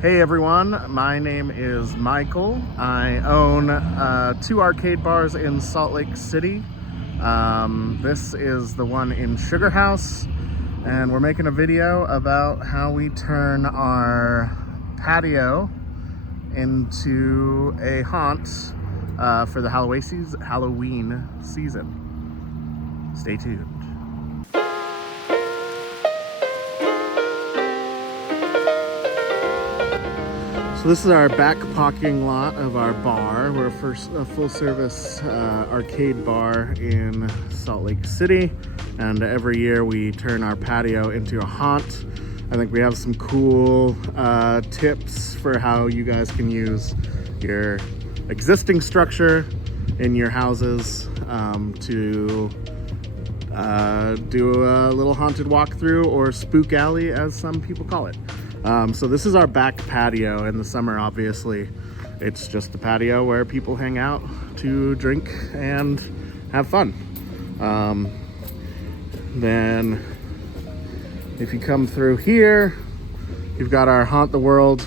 Hey everyone, my name is Michael. I own 2 arcade bars in Salt Lake City. This is the one in Sugar House, and we're making a video about how we turn our patio into a haunt for the Halloween season. Stay tuned. So this is our back parking lot of our bar. We're a full-service arcade bar in Salt Lake City, and every year we turn our patio into a haunt. I think we have some cool tips for how you guys can use your existing structure in your houses to do a little haunted walkthrough, or spook alley as some people call it. So this is our back patio. In the summer, obviously, it's just a patio where people hang out to drink and have fun. Then if you come through here, you've got our Haunt the World.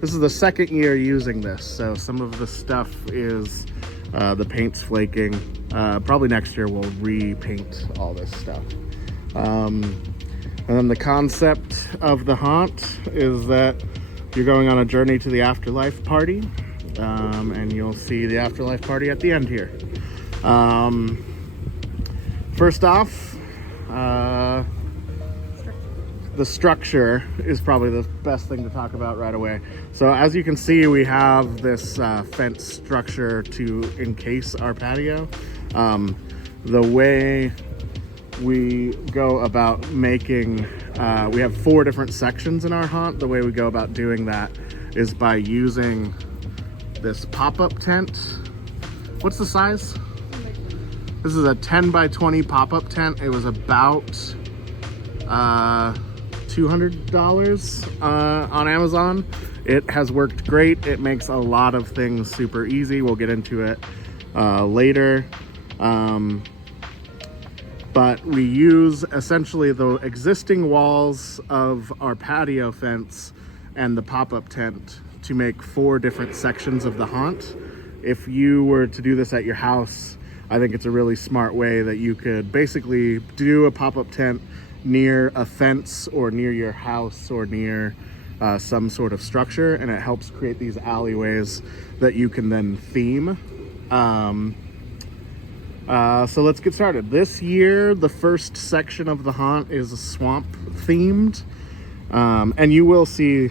This is the second year using this, so some of the stuff is the paint's flaking. Probably next year we'll repaint all this stuff. And then the concept of the haunt is that you're going on a journey to the afterlife party, and you'll see the afterlife party at the end here. First off, the structure is probably the best thing to talk about right away. So as you can see, we have this fence structure to encase our patio. The way we go about making, we have 4 different sections in our haunt. The way we go about doing that is by using this pop-up tent. What's the size? This is a 10 by 20 pop-up tent. It was about $200 on Amazon. It has worked great. It makes a lot of things super easy. We'll get into it later. But we use essentially the existing walls of our patio fence and the pop-up tent to make 4 different sections of the haunt. If you were to do this at your house, I think it's a really smart way that you could basically do a pop-up tent near a fence or near your house or near some sort of structure, and it helps create these alleyways that you can then theme. So let's get started. This year, the first section of the haunt is swamp themed, and you will see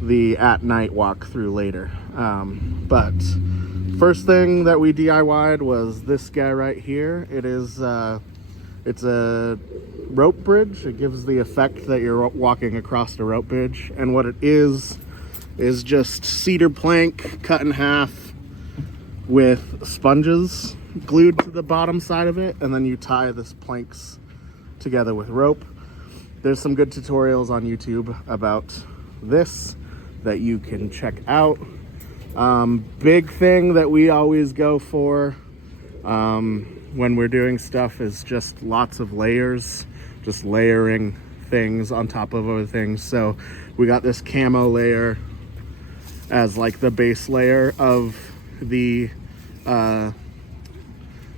the at night walkthrough later. But first thing that we DIY'd was this guy right here. It's a rope bridge. It gives the effect that you're walking across a rope bridge, and what it is just cedar plank cut in half with sponges glued to the bottom side of it, and then you tie this planks together with rope. There's some good tutorials on YouTube about this that you can check out. Big thing that we always go for when we're doing stuff is just lots of layers, just layering things on top of other things. So we got this camo layer as like the base layer of the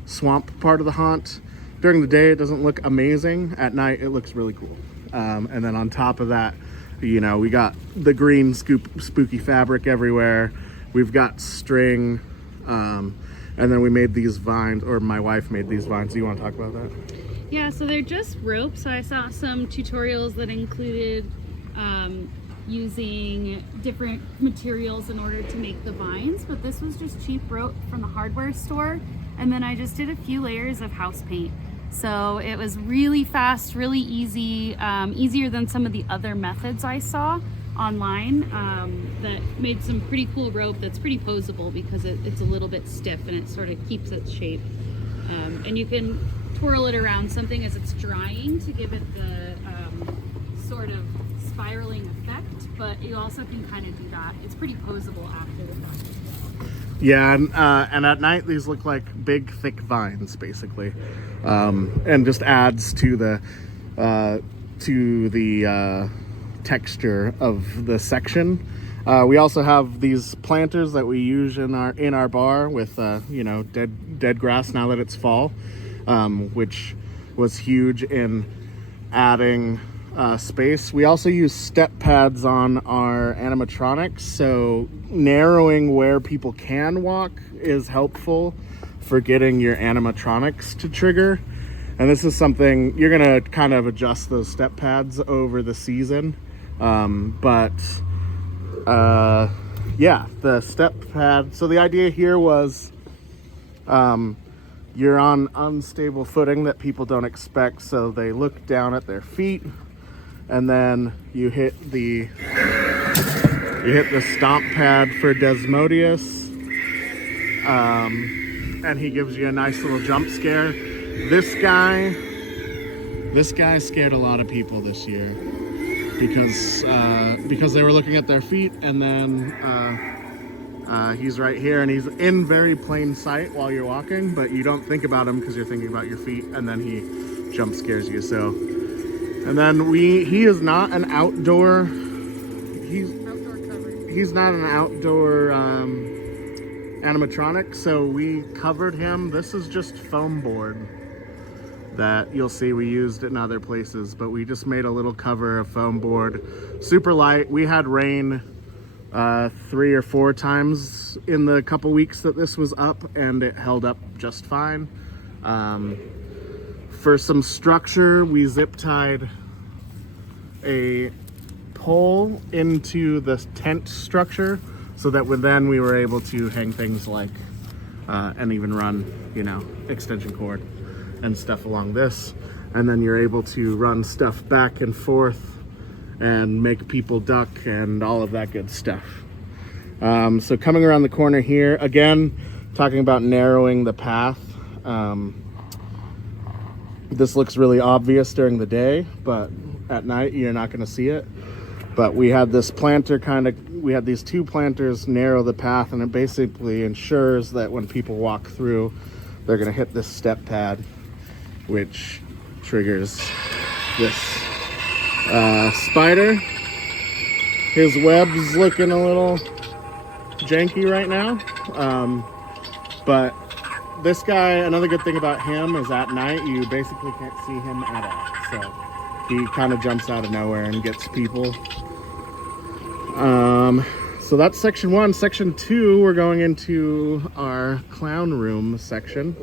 swamp part of the haunt. During the day, it doesn't look amazing. At night, it looks really cool. And then on top of that, you know, we got the green spooky fabric everywhere. We've got string, and then we made these vines, or my wife made these vines. Do you want to talk about that? Yeah, so they're just ropes. So I saw some tutorials that included using different materials in order to make the vines, but this was just cheap rope from the hardware store. And then I just did a few layers of house paint. So it was really fast, really easy, easier than some of the other methods I saw online that made some pretty cool rope that's pretty posable because it's a little bit stiff and it sort of keeps its shape. And you can twirl it around something as it's drying to give it the sort of spiraling effect, but you also can kind of do that. It's pretty posable after the fact. Yeah, and at night these look like big, thick vines, basically, and just adds to the texture of the section. We also have these planters that we use in our bar with you know, dead grass now that it's fall, which was huge in adding space. We also use step pads on our animatronics, so narrowing where people can walk is helpful for getting your animatronics to trigger. And this is something you're gonna kind of adjust those step pads over the season, yeah, the step pad. So the idea here was you're on unstable footing that people don't expect, so they look down at their feet, and then you hit the stomp pad for Desmodius, and he gives you a nice little jump scare. This guy scared a lot of people this year because they were looking at their feet, and then he's right here, and he's in very plain sight while you're walking, but you don't think about him because you're thinking about your feet, and then he jump scares you. So, and then he is not an outdoor. He's not an outdoor animatronic, so we covered him. This is just foam board that you'll see we used in other places, but we just made a little cover of foam board, super light. We had rain 3 or 4 times in the couple weeks that this was up, and it held up just fine. For some structure, we zip tied a pole into the tent structure so that then we were able to hang things like and even run, you know, extension cord and stuff along this, and then you're able to run stuff back and forth and make people duck and all of that good stuff. So coming around the corner here, again, talking about narrowing the path. This looks really obvious during the day, but at night you're not going to see it. But we had this planter we had these 2 planters narrow the path, and it basically ensures that when people walk through, they're going to hit this step pad, which triggers this spider. His web's looking a little janky right now, but this guy, another good thing about him is at night you basically can't see him at all, so he kind of jumps out of nowhere and gets people. So that's section 1. Section 2, we're going into our clown room section.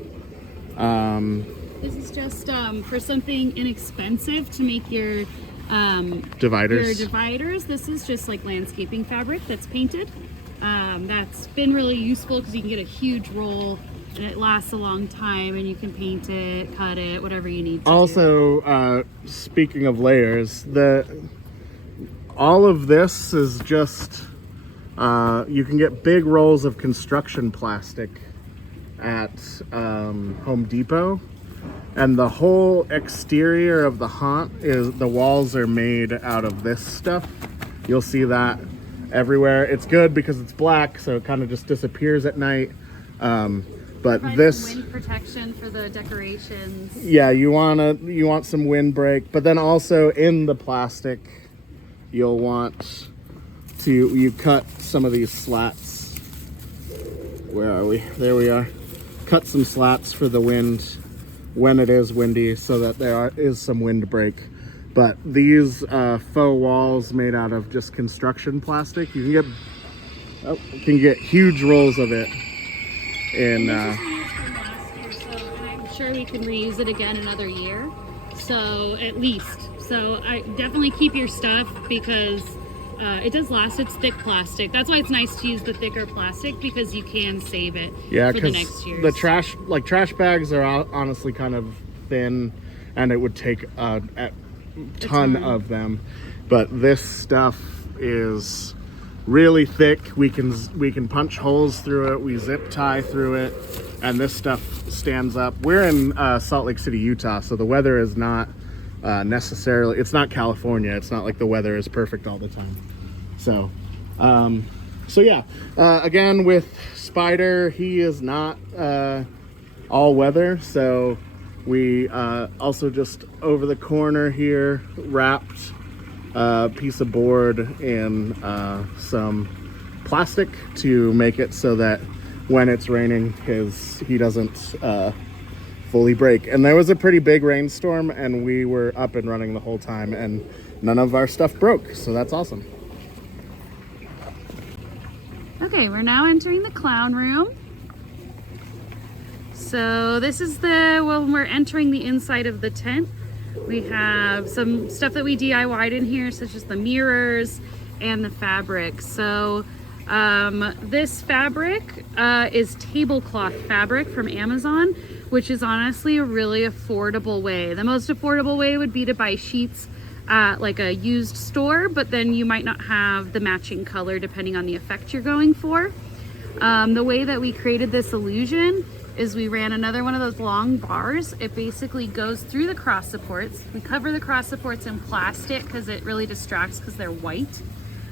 This is just for something inexpensive to make your dividers. This is just like landscaping fabric that's painted. That's been really useful because you can get a huge roll and it lasts a long time, and you can paint it, cut it, whatever you need to also, speaking of layers, all of this is just, you can get big rolls of construction plastic at Home Depot, and the whole exterior of the haunt the walls are made out of this stuff. You'll see that everywhere. It's good because it's black, so it kind of just disappears at night. But this wind protection for the decorations. Yeah, you want some windbreak, but then also in the plastic, you'll want you cut some of these slats. Where are we? There we are. Cut some slats for the wind when it is windy, so that there is some windbreak. But these faux walls made out of just construction plastic, you can get huge rolls of it. And this is used from last year, so and I'm sure we can reuse it again another year. So at least. So I definitely keep your stuff because it does last. It's thick plastic. That's why it's nice to use the thicker plastic, because you can save it for the next year. The trash bags are honestly kind of thin, and it would take a ton of them. But this stuff is really thick. We can punch holes through it. We zip tie through it, and this stuff stands up. We're in Salt Lake City, Utah, so the weather is not necessarily, it's not California. It's not like the weather is perfect all the time. So yeah, again, with Spider, he is not all weather, so we also just over the corner here wrapped piece of board and some plastic to make it so that when it's raining, he doesn't fully break. And there was a pretty big rainstorm, and we were up and running the whole time, and none of our stuff broke, so that's awesome. Okay, we're now entering the clown room. So this is when we're entering the inside of the tent. We have some stuff that we DIY'd in here, such as the mirrors and the fabric. So this fabric is tablecloth fabric from Amazon, which is honestly a really affordable way. The most affordable way would be to buy sheets at like a used store, but then you might not have the matching color depending on the effect you're going for. The way that we created this illusion is we ran another one of those long bars. It basically goes through the cross supports. We cover the cross supports in plastic because it really distracts because they're white.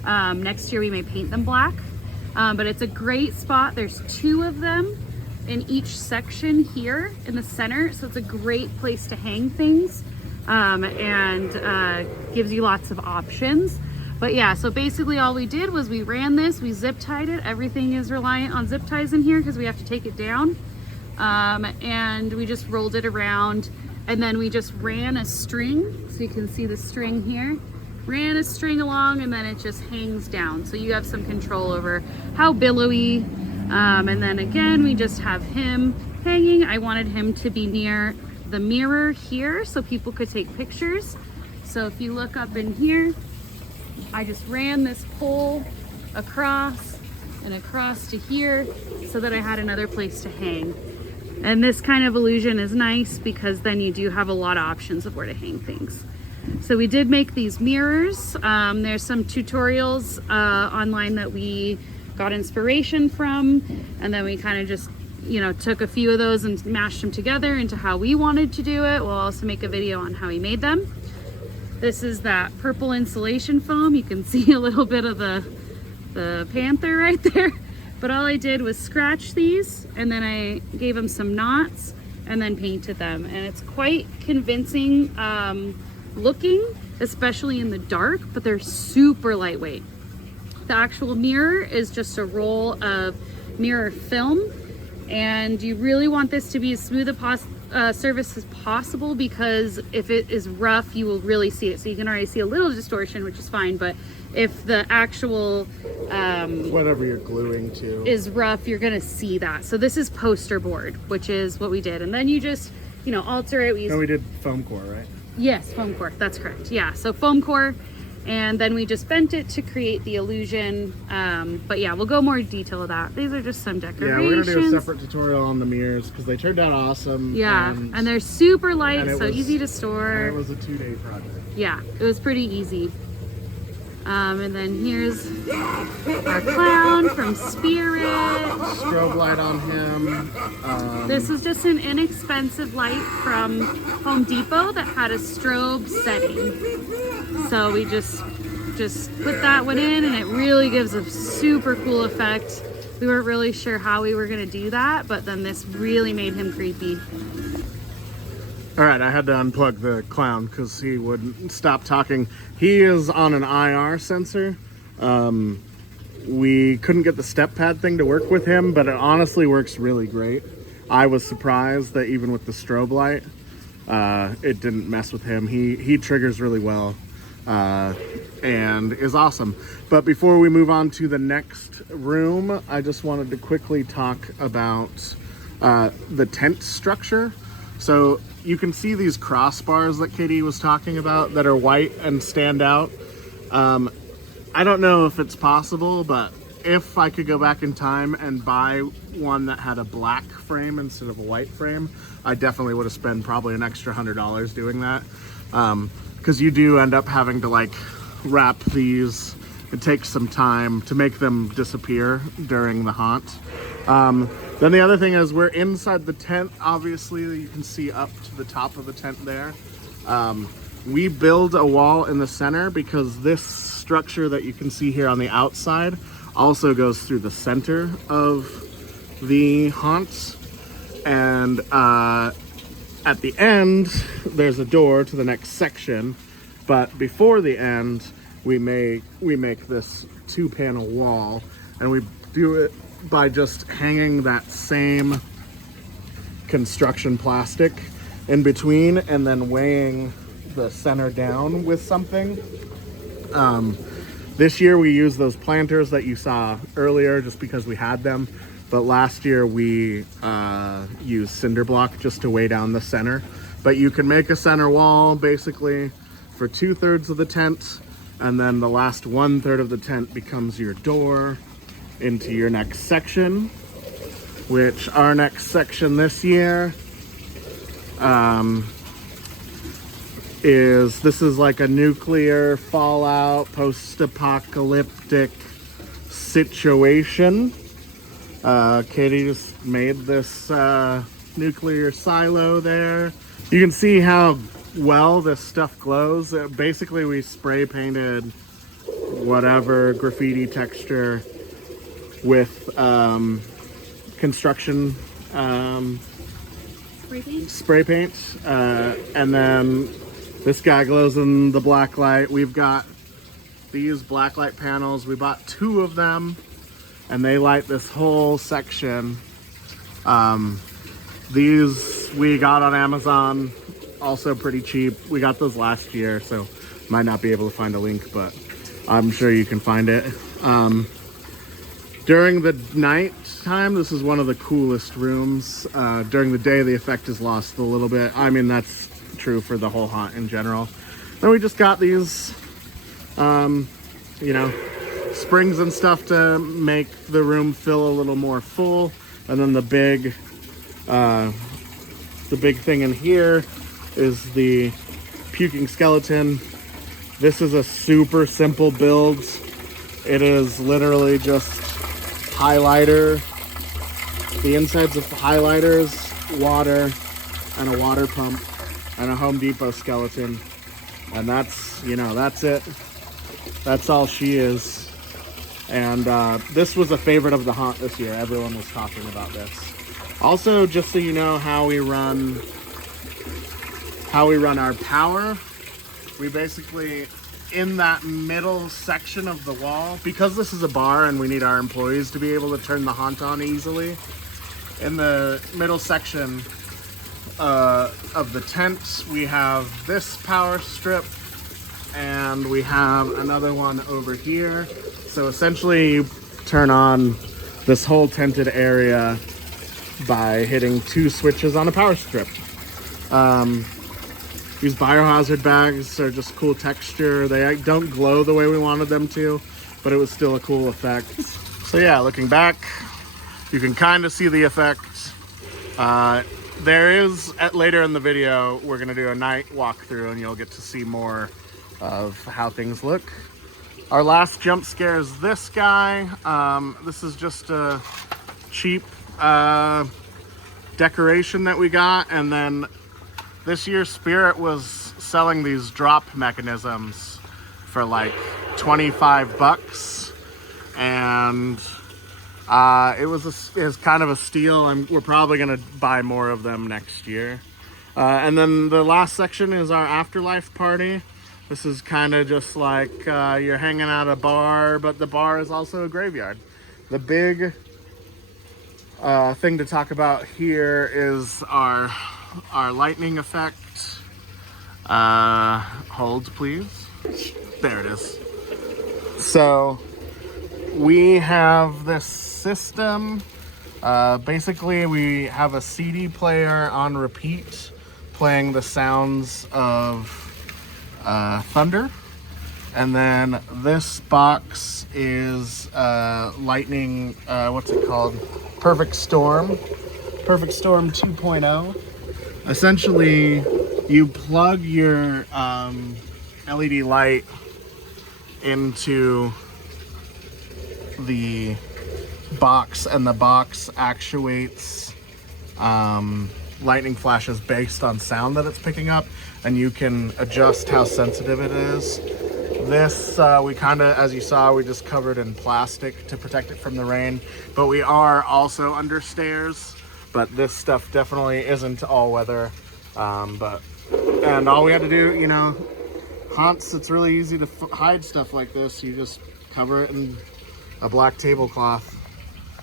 Next year we may paint them black, but it's a great spot. There's 2 of them in each section here in the center, so it's a great place to hang things and gives you lots of options. But yeah, so basically all we did was we ran this, we zip tied it. Everything is reliant on zip ties in here because we have to take it down. And we just rolled it around, and then we just ran a string, so you can see the string here, ran a string along, and then it just hangs down, so you have some control over how billowy. And then again, we just have him hanging. I wanted him to be near the mirror here so people could take pictures. So if you look up in here, I just ran this pole across and across to here so that I had another place to hang. And this kind of illusion is nice because then you do have a lot of options of where to hang things. So we did make these mirrors. There's some tutorials online that we got inspiration from, and then we kind of just, took a few of those and mashed them together into how we wanted to do it. We'll also make a video on how we made them. This is that purple insulation foam. You can see a little bit of the panther right there. But all I did was scratch these, and then I gave them some knots and then painted them. And it's quite convincing looking, especially in the dark, but they're super lightweight. The actual mirror is just a roll of mirror film, and you really want this to be as smooth a surface as possible, because if it is rough, you will really see it. So you can already see a little distortion, which is fine, but if the actual whatever you're gluing to is rough, you're gonna see that. So this is poster board, which is what we did, and then you just alter it. We did foam core, right? Yes, foam core, that's correct. Yeah, so foam core, and then we just bent it to create the illusion. But yeah, we'll go more detail of that. These are just some decorations. Yeah, we're gonna do a separate tutorial on the mirrors because they turned out awesome. Yeah, and they're super light, so easy to store. It was a 2-day project. Yeah, it was pretty easy. And then here's our clown from Spirit. Strobe light on him. This was just an inexpensive light from Home Depot that had a strobe setting. So we just put that one in, and it really gives a super cool effect. We weren't really sure how we were gonna do that, but then this really made him creepy. All right, I had to unplug the clown because he wouldn't stop talking. He is on an IR sensor. We couldn't get the step pad thing to work with him, but it honestly works really great. I was surprised that even with the strobe light, it didn't mess with him. He triggers really well and is awesome. But before we move on to the next room, I just wanted to quickly talk about the tent structure. So you can see these crossbars that Katie was talking about that are white and stand out. I don't know if it's possible, but if I could go back in time and buy one that had a black frame instead of a white frame, I definitely would have spent probably an extra $100 doing that. Because you do end up having to wrap these. It takes some time to make them disappear during the haunt. Then the other thing is we're inside the tent. Obviously, you can see up to the top of the tent there. We build a wall in the center because this structure that you can see here on the outside also goes through the center of the haunt. And at the end, there's a door to the next section. But before the end, we make this 2-panel wall, and we do it by just hanging that same construction plastic in between and then weighing the center down with something. This year we used those planters that you saw earlier just because we had them, but last year we used cinder block just to weigh down the center. But you can make a center wall basically for 2/3 of the tent, and then the last 1/3 of the tent becomes your door into your next section, which our next section this year this is like a nuclear fallout, post-apocalyptic situation. Katie just made this nuclear silo there. You can see how well this stuff glows. Basically, we spray painted whatever graffiti texture with construction spray paint, and then this guy glows in the black light. We've got these black light panels. We bought 2 of them, and they light this whole section. These we got on Amazon, also pretty cheap. We got those last year, so might not be able to find a link, but I'm sure you can find it. During the night time, this is one of the coolest rooms. During the day, the effect is lost a little bit. I mean, that's true for the whole haunt in general. Then we just got these, you know, springs and stuff to make the room feel a little more full. And then the big thing in here is the puking skeleton. This is a super simple build. It is literally just highlighter, the insides of highlighters, water, and a water pump, and a Home Depot skeleton. And that's, you know, that's it. That's all she is. And this was a favorite of the haunt this year. Everyone was talking about this. Also, just so you know how we run our power, we basically, in that middle section of the wall, because this is a bar and we need our employees to be able to turn the haunt on easily, in the middle section of the tent, we have this power strip, and we have another one over here. So essentially you turn on this whole tented area by hitting 2 switches on a power strip. These biohazard bags are just cool texture. They don't glow the way we wanted them to, but it was still a cool effect. So yeah, looking back, you can kind of see the effect. There is, later in the video, we're gonna do a night walkthrough and you'll get to see more of how things look. Our last jump scare is this guy. This is just a cheap decoration that we got, and then this year Spirit was selling these drop mechanisms for like 25 bucks, and it was kind of a steal. We're probably gonna buy more of them next year. And then the last section is our afterlife party. This is kind of just like you're hanging at a bar, but the bar is also a graveyard. The big thing to talk about here is our lightning effect. Hold, please. There it is. So we have this system. Basically, we have a CD player on repeat playing the sounds of thunder. And then this box is lightning, what's it called? Perfect Storm 2.0. Essentially, you plug your LED light into the box, and the box actuates lightning flashes based on sound that it's picking up, and you can adjust how sensitive it is. This, we kind of, as you saw, we just covered in plastic to protect it from the rain, but we are also under stairs. But this stuff definitely isn't all weather. And all we had to do, you know, haunts, it's really easy to hide stuff like this. You just cover it in a black tablecloth,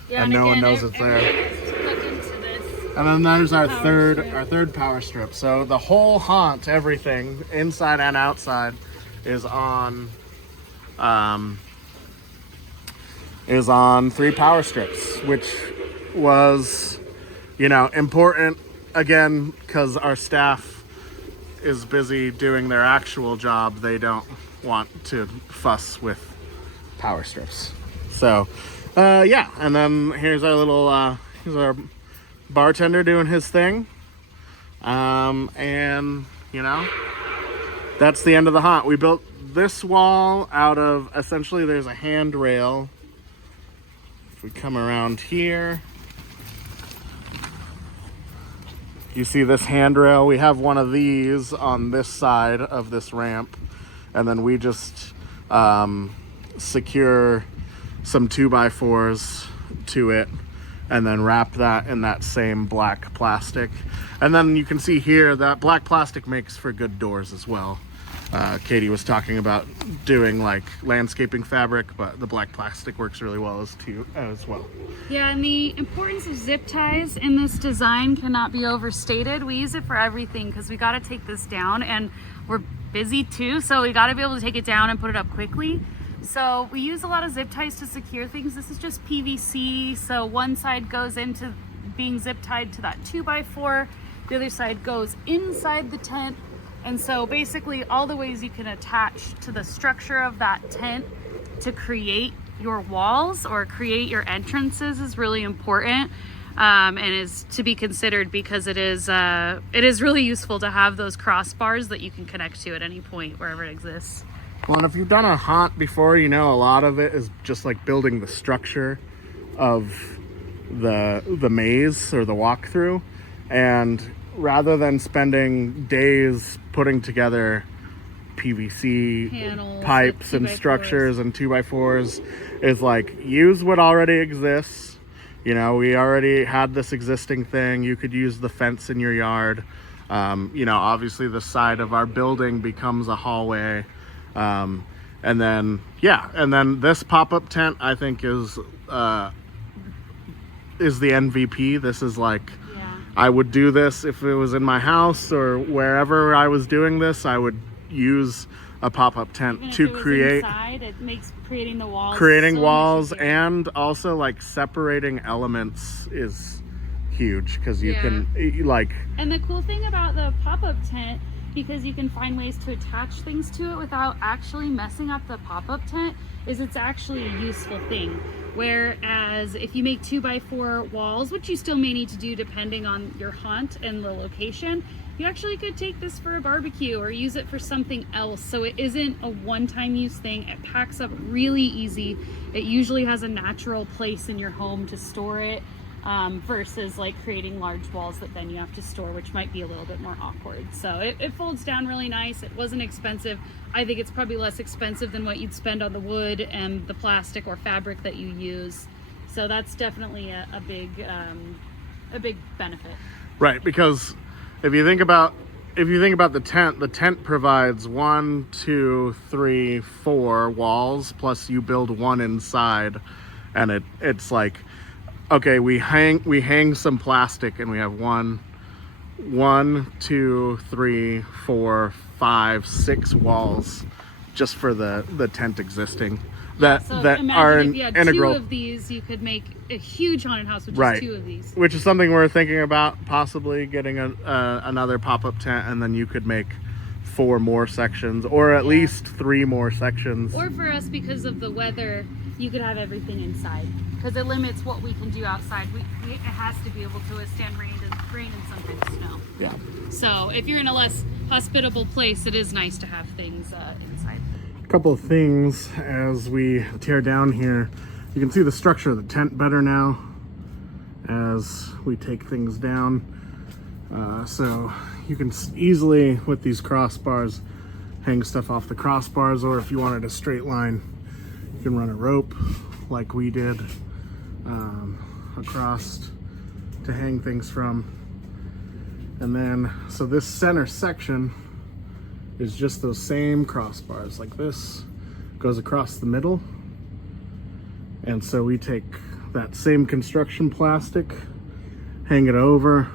Yeah, and no one again, knows it's there. everything is plugged into this. And then there's our Power strip. third power strip. So the whole haunt, everything inside and outside, is on 3 power strips, which was, you know, important again because our staff is busy doing their actual job. They don't want to fuss with power strips. So yeah, and then here's our little here's our bartender doing his thing, and you know, that's the end of the haunt. We built this wall out of, essentially there's a handrail. If we come around here, you see this handrail. We have one of these on this side of this ramp, and then we just secure some 2x4s to it and then wrap that in that same black plastic. And then you can see here that black plastic makes for good doors as well. Katie was talking about doing like landscaping fabric, but the black plastic works really well as well. Yeah, and the importance of zip ties in this design cannot be overstated. We use it for everything because we got to take this down, and we're busy too, so we got to be able to take it down and put it up quickly. So we use a lot of zip ties to secure things. This is just PVC, so one side goes into being zip tied to that 2x4, the other side goes inside the tent. And so basically all the ways you can attach to the structure of that tent to create your walls or create your entrances is really important, and is to be considered because it is really useful to have those crossbars that you can connect to at any point wherever it exists. Well, and if you've done a haunt before, you know a lot of it is just like building the structure of the maze or the walkthrough, and rather than spending days putting together PVC Panels, pipes and 2x4s. structures and 2x4s, is like use what already exists. You know, we already had this existing thing. You could use the fence in your yard. You know, obviously the side of our building becomes a hallway. And then, yeah, and then this pop-up tent I think is the MVP. This is like, I would do this if it was in my house or wherever I was doing this. I would use a pop-up tent Even if to it was create inside, it makes creating the walls walls, easier. and also like separating elements is huge because you can like. And the cool thing about the pop-up tent, because you can find ways to attach things to it without actually messing up the pop-up tent, is it's actually a useful thing. Whereas if you make 2x4 walls, which you still may need to do depending on your haunt and the location, you actually could take this for a barbecue or use it for something else. So it isn't a one-time use thing. It packs up really easy. It usually has a natural place in your home to store it, versus like creating large walls that then you have to store, which might be a little bit more awkward. So it folds down really nice. It wasn't expensive. I think it's probably less expensive than what you'd spend on the wood and the plastic or fabric that you use. So that's definitely a big benefit. Right, because if you think about the tent provides 1, 2, 3, 4 walls, plus you build one inside, and it's like, okay, we hang some plastic, and we have 1, 2, 3, 4, 5, 6 walls just for the tent existing that are if you had integral. 2 of these, you could make a huge haunted house with just Right. 2 of these. Which is something we're thinking about, possibly getting another pop-up tent, and then you could make 4 more sections, or at least 3 more sections. Or for us, because of the weather, you could have everything inside, because it limits what we can do outside. It has to be able to withstand rain and sometimes snow. Yeah. So if you're in a less hospitable place, it is nice to have things inside. A couple of things as we tear down here. You can see the structure of the tent better now as we take things down. So you can easily, with these crossbars, hang stuff off the crossbars, or if you wanted a straight line, you can run a rope like we did across to hang things from. And then, so this center section is just those same crossbars. Like this goes across the middle. And so we take that same construction plastic, hang it over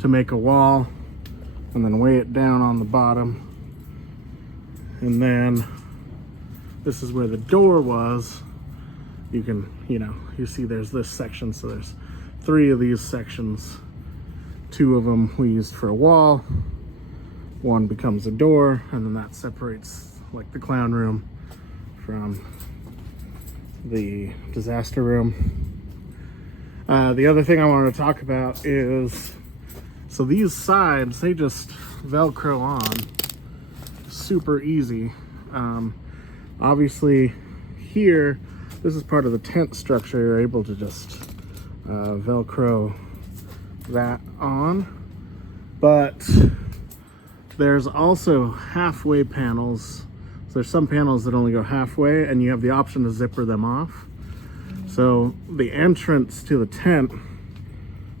to make a wall, and then weigh it down on the bottom. And then this is where the door was. You can, you see there's this section, so there's 3 of these sections. 2 of them we used for a wall, 1 becomes a door, and then that separates like the clown room from the disaster room. The other thing I wanted to talk about is, so these sides, they just Velcro on super easy. Obviously here, this is part of the tent structure. You're able to just Velcro that on, but there's also halfway panels. So there's some panels that only go halfway, and you have the option to zipper them off. So the entrance to the tent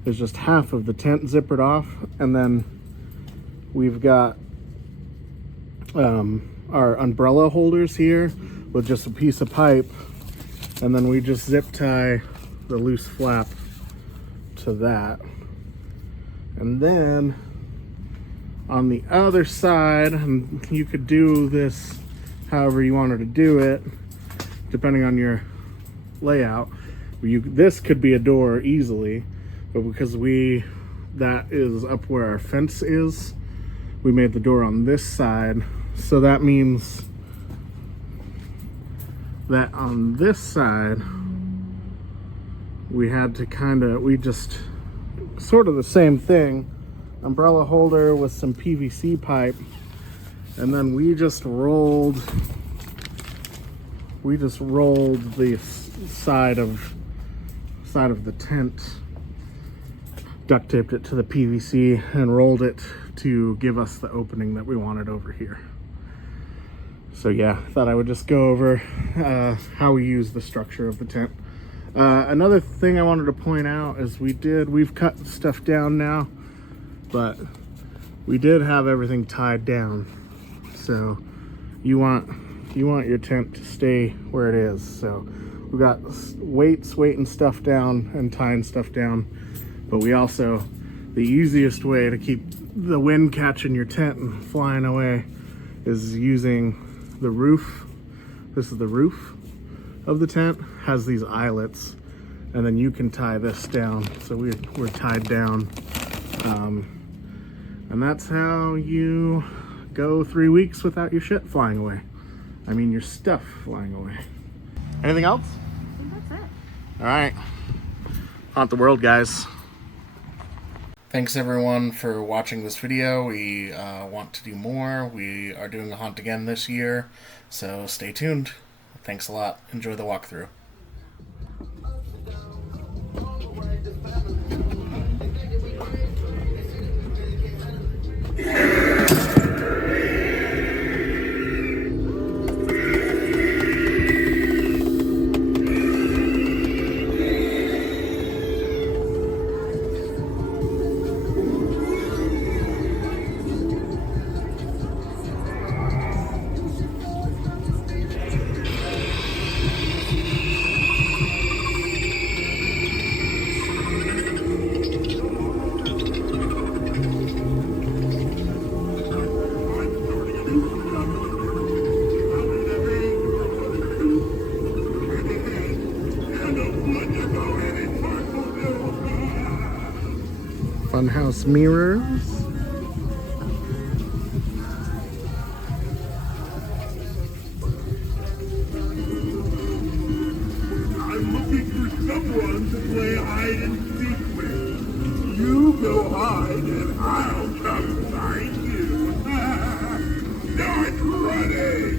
is just half of the tent zippered off, and then we've got our umbrella holders here with just a piece of pipe, and then we just zip tie the loose flap to that. And then on the other side, and you could do this however you wanted to do it, depending on your layout. This could be a door easily, but because that is up where our fence is, we made the door on this side. So that means that on this side, we had to we just sort of the same thing, umbrella holder with some PVC pipe, and then we just rolled the side of the tent, duct taped it to the PVC and rolled it to give us the opening that we wanted over here. So yeah, I thought I would just go over how we use the structure of the tent. Another thing I wanted to point out is we've cut stuff down now, but we did have everything tied down. So you want your tent to stay where it is. So we got weighting stuff down and tying stuff down, but we also, the easiest way to keep the wind catching your tent and flying away is using the roof. This is the roof of the tent, has these eyelets, and then you can tie this down. So we're tied down, and that's how you go 3 weeks without your shit flying away. I mean, your stuff flying away. Anything else? I think that's it. All right, haunt the world, guys. Thanks everyone for watching this video. We want to do more. We are doing a haunt again this year, so stay tuned. Thanks a lot. Enjoy the walkthrough. Funhouse mirrors. I'm looking for someone to play hide and seek with. You go hide and I'll come find you. Not running!